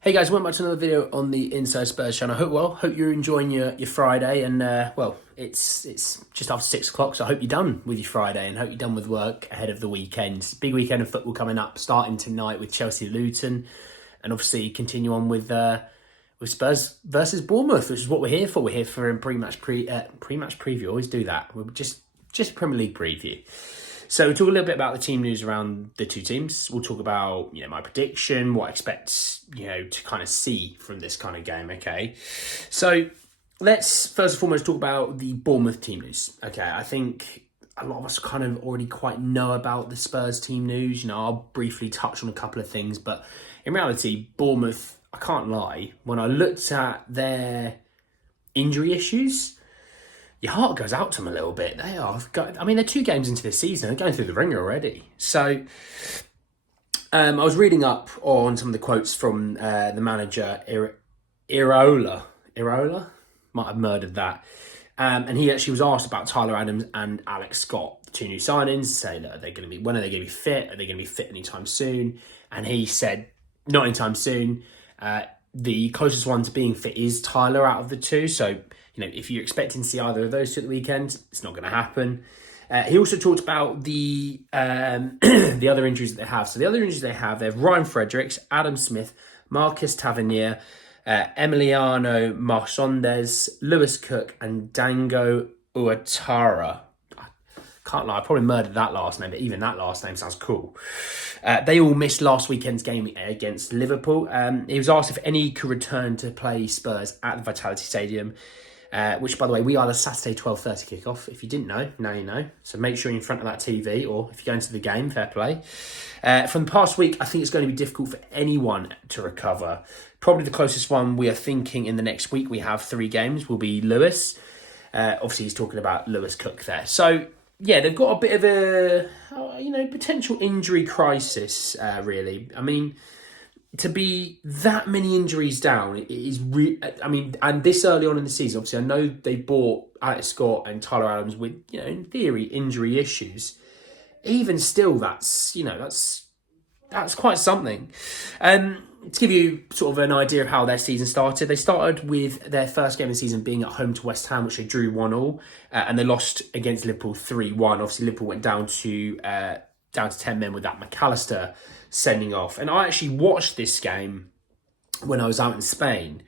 Hey guys, welcome back to another video on the Inside Spurs channel. Hope you're enjoying your Friday, and it's just after 6 o'clock, so I hope you're done with your Friday and hope you're done with work ahead of the weekend. Big weekend of football coming up, starting tonight with Chelsea Luton, and obviously continue on with Spurs versus Bournemouth, which is what we're here for. We're here for a pre-match preview. Always do that. We're just Premier League preview. So we'll talk a little bit about the team news around the two teams. We'll talk about, my prediction, what I expect, to kind of see from this kind of game, okay? So let's first and foremost talk about the Bournemouth team news, okay? I think a lot of us kind of already quite know about the Spurs team news. I'll briefly touch on a couple of things, but in reality, Bournemouth, I can't lie, when I looked at their injury issues, your heart goes out to them a little bit. They're 2 games into this season. They're going through the ringer already. So I was reading up on some of the quotes from the manager, Iraola. Iraola? Might have murdered that. And he actually was asked about Tyler Adams and Alex Scott, the 2 new signings, saying that when are they going to be fit? Are they going to be fit anytime soon? And he said, not anytime soon. The closest one to being fit is Tyler out of the 2. So, if you're expecting to see either of those 2 at the weekend, it's not going to happen. He also talked about the the other injuries that they have. So the other injuries they have Ryan Fredericks, Adam Smith, Marcus Tavernier, Emiliano Marcondes, Lewis Cook, and Dango Uatara. Can't lie, I probably murdered that last name, but even that last name sounds cool. They all missed last weekend's game against Liverpool. He was asked if any could return to play Spurs at the Vitality Stadium, which, by the way, we are the Saturday 12:30 kickoff. If you didn't know, now you know. So make sure you're in front of that TV, or if you're going to the game, fair play. From the past week, I think it's going to be difficult for anyone to recover. Probably the closest one we are thinking in the next week, we have 3 games, will be Lewis. Obviously, he's talking about Lewis Cook there. So, yeah, they've got a bit of a, potential injury crisis, really. I mean, to be that many injuries down, it is and this early on in the season, obviously, I know they bought Alex Scott and Tyler Adams with, in theory, injury issues. Even still, that's quite something. To give you sort of an idea of how their season started, they started with their first game of the season being at home to West Ham, which they drew 1-1, and they lost against Liverpool 3-1. Obviously, Liverpool went down to 10 men with that McAllister sending off. And I actually watched this game when I was out in Spain,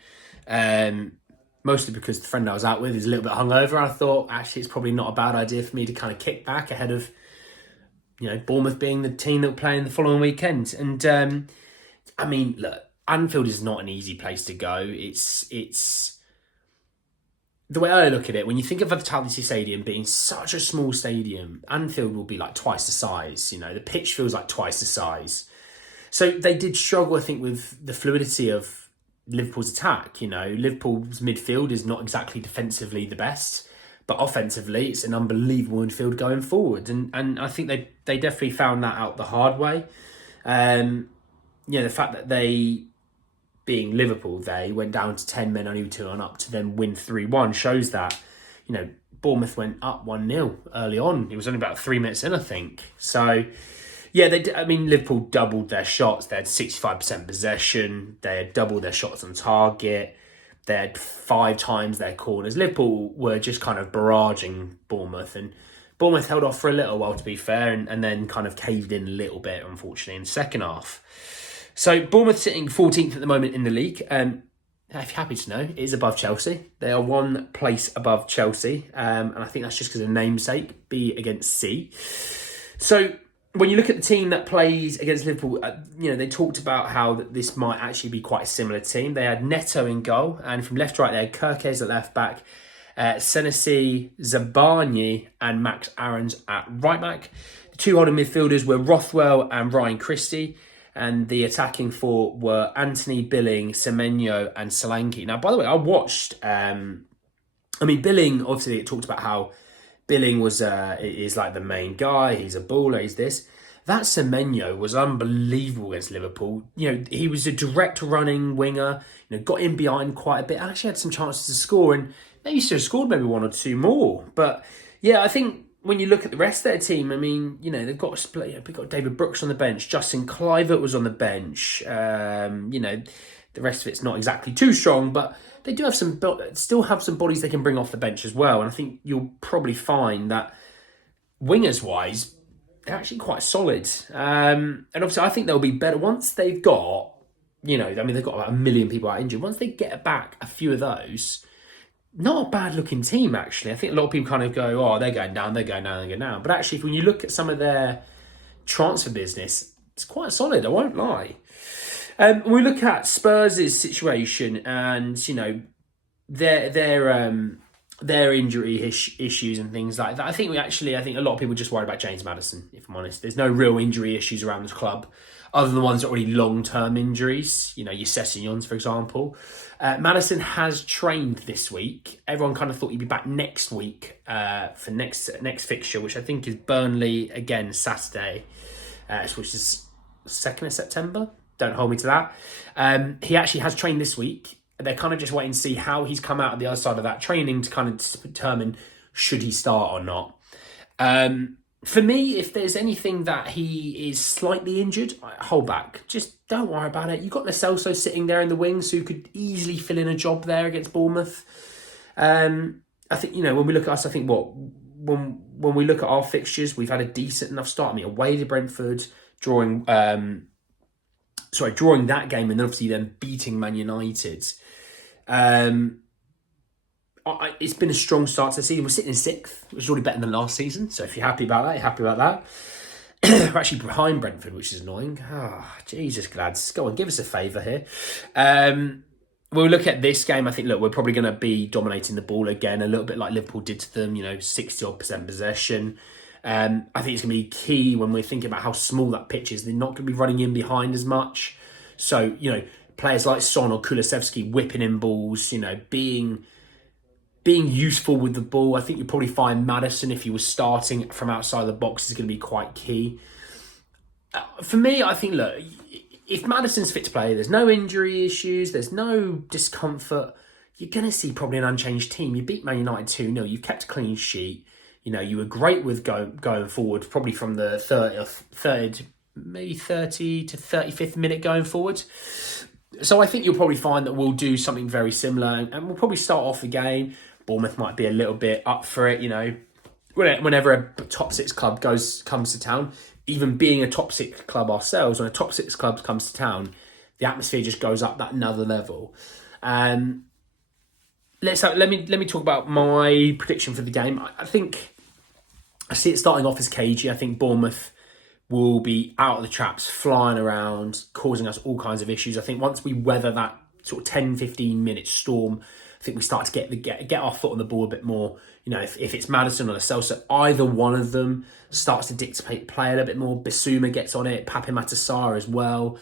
mostly because the friend I was out with is a little bit hungover. I thought, actually, it's probably not a bad idea for me to kind of kick back ahead of, Bournemouth being the team that will play in the following weekend. And, look, Anfield is not an easy place to go. It's the way I look at it, when you think of Vitality Stadium being such a small stadium, Anfield will be like twice the size. The pitch feels like twice the size. So they did struggle, I think, with the fluidity of Liverpool's attack. Liverpool's midfield is not exactly defensively the best, but offensively, it's an unbelievable midfield going forward. And I think they definitely found that out the hard way. The fact that they, being Liverpool, they went down to 10 men, only 2 on up, to then win 3-1 shows that, Bournemouth went up 1-0 early on. It was only about 3 minutes in, I think. So, yeah, Liverpool doubled their shots. They had 65% possession. They had doubled their shots on target. They had 5 times their corners. Liverpool were just kind of barraging Bournemouth, and Bournemouth held off for a little while, to be fair, and then kind of caved in a little bit, unfortunately, in the second half. So Bournemouth sitting 14th at the moment in the league. If you're happy to know, it is above Chelsea. They are 1 place above Chelsea, and I think that's just because of namesake, B against C. So when you look at the team that plays against Liverpool, they talked about how this might actually be quite a similar team. They had Neto in goal, and from left to right, they had Kirkes at left back, Senesi, Zabani, and Max Aarons at right back. The 2 holding midfielders were Rothwell and Ryan Christie, and the attacking 4 were Anthony, Billing, Semenyo, and Solanke. Now, by the way, I watched. Billing. Obviously, it talked about how Billing is like the main guy. He's a baller. He's this. That Semenyo was unbelievable against Liverpool. He was a direct running winger. Got in behind quite a bit. Actually had some chances to score, and maybe should have scored maybe 1 or 2 more. But yeah, I think when you look at the rest of their team, they've got split. They've got David Brooks on the bench. Justin Kluivert was on the bench. The rest of it's not exactly too strong, but they do have still have some bodies they can bring off the bench as well. And I think you'll probably find that wingers-wise, they're actually quite solid. And obviously, I think they'll be better once they've got, they've got about 1 million people out injured. Once they get back a few of those, not a bad looking team, actually. I think a lot of people kind of go, oh, they're going down, they're going down, they're going down. But actually, when you look at some of their transfer business, it's quite solid, I won't lie. When we look at Spurs' situation and, their injury issues and things like that, I think a lot of people just worry about James Maddison, if I'm honest. There's no real injury issues around the club, other than the ones that are already long-term injuries, your Sessegnons, for example. Maddison has trained this week. Everyone kind of thought he'd be back next week for next fixture, which I think is Burnley again Saturday, which is 2nd of September. Don't hold me to that. He actually has trained this week. They're kind of just waiting to see how he's come out of the other side of that training to kind of determine should he start or not. For me, if there's anything that he is slightly injured, hold back. Just don't worry about it. You've got Lo Celso sitting there in the wings who could easily fill in a job there against Bournemouth. I think, when we look at us, I think when we look at our fixtures, we've had a decent enough start. I mean, away to Brentford, drawing that game and then obviously then beating Man United. It's been a strong start to the season. We're sitting in 6th, which is already better than last season. So if you're happy about that, you're happy about that. We're actually behind Brentford, which is annoying. Jesus, lads. Go on, give us a favour here. We'll look at this game. I think, we're probably going to be dominating the ball again, a little bit like Liverpool did to them, 60-odd% possession. I think it's going to be key when we're thinking about how small that pitch is. They're not going to be running in behind as much. So, players like Son or Kulusevski whipping in balls, being useful with the ball. I think you'll probably find Maddison, if he was starting from outside the box, is going to be quite key. For me, I think, if Maddison's fit to play, there's no injury issues, there's no discomfort, you're going to see probably an unchanged team. You beat Man United 2-0, you've kept a clean sheet. You were great with going forward, probably from the third, maybe 30 to 35th minute going forward. So I think you'll probably find that we'll do something very similar, and we'll probably start off the game. Bournemouth might be a little bit up for it, whenever a top 6 club comes to town, even being a top 6 club ourselves, when a top 6 club comes to town, the atmosphere just goes up that another level. Let me talk about my prediction for the game. I think I see it starting off as cagey. I think Bournemouth will be out of the traps, flying around, causing us all kinds of issues. I think once we weather that sort of 10-15 minute storm, I think we start to get our foot on the ball a bit more. If it's Maddison or Lo Celso, either one of them starts to dictate play a little bit more. Bissouma gets on it, Pape Matar as well.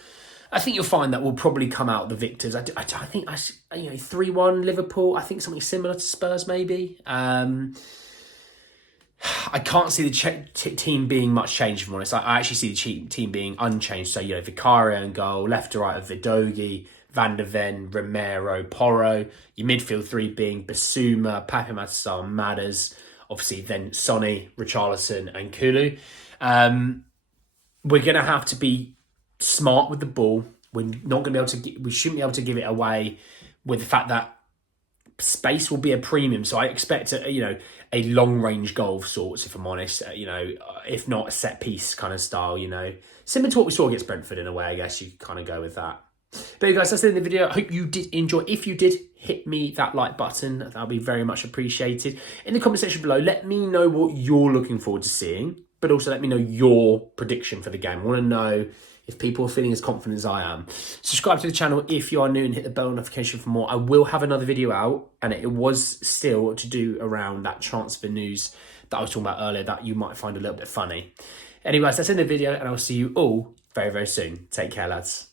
I think you'll find that we'll probably come out the victors. I think 3-1 Liverpool. I think something similar to Spurs maybe. I can't see the team being much changed, if I'm honest. I actually see the team being unchanged. So, Vicario and goal, left to right of Vidogi, Van der Ven, Romero, Porro. Your midfield 3 being Bissouma, Pape Matar, Madders. Obviously, then Sonny, Richarlison and Kulu. We're going to have to be smart with the ball. We're not going to be able to. We shouldn't be able to give it away with the fact that space will be a premium. So I expect a long range goal of sorts, if I'm honest. If not a set piece kind of style. Similar to what we saw against Brentford in a way. I guess you could kind of go with that. But guys, that's the end of the video. I hope you did enjoy. If you did, hit me that like button. That'll be very much appreciated. In the comment section below, let me know what you're looking forward to seeing, but also let me know your prediction for the game. I want to know if people are feeling as confident as I am. Subscribe to the channel if you are new and hit the bell notification for more. I will have another video out, and it was still to do around that transfer news that I was talking about earlier that you might find a little bit funny. Anyways, that's the end of the video, and I'll see you all very, very soon. Take care, lads.